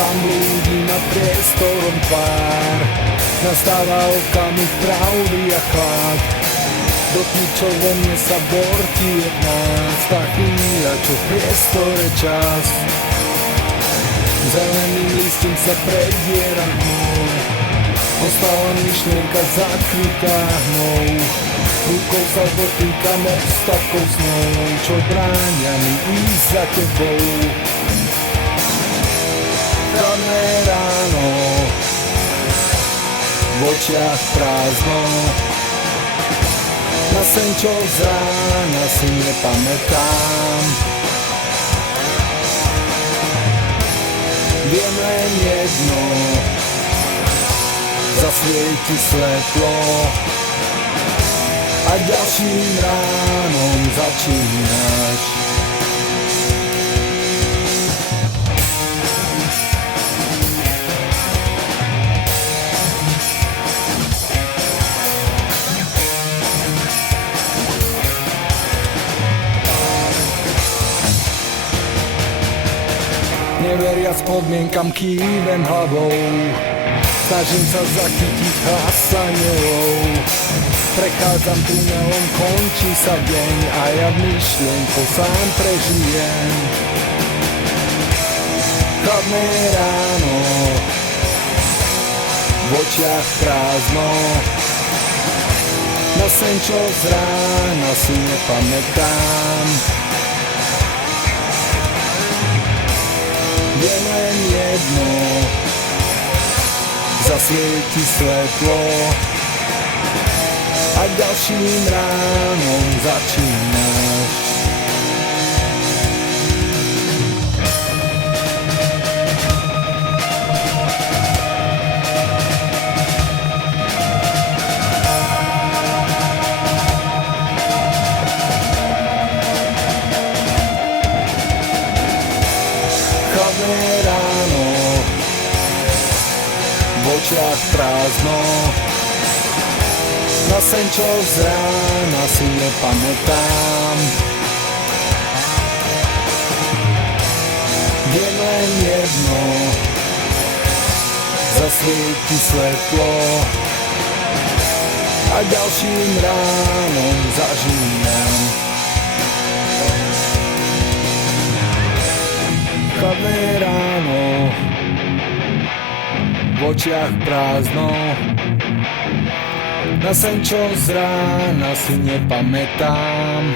Sám blúdim a priestorom tvár, nastáva okamih pravdy a chlad. Dotyk, čo vo mne sa bortí od nás, tá chvíľa, čo v priestore čas. Zeleným listím sa prediera hnou, ostáva myšlienka zakrytá hnou. Rukou sa dotýkam ostatkov snov, čo bráňa mi ísť za tebou. Chladné ráno, v očiach prázdno, na sen, čo z rána si nepamätám. Viem len jedno, zasvieti svetlo a ďalším ránom začínaš. Neveriac podmienkam kývem hlavou, snažím sa zachytiť hlas anjelov. Prechádzam tunelom, končí sa deň a ja v myšlienkou sám prežijem. Chladné ráno, v očiach prázdno, na sen, čo z rána si nepamätám. Viem len jedno, zasvieti svetlo a ďalším ránom začínaš. Chladné ráno, v očiach prázdno, na sen, čo z rána si nepamätám. Viem len jedno, zasvieti svetlo a ďalším ránom zažínam. Chladné ráno, v očiach prázdno, na sen, čo z rána si nepamätám.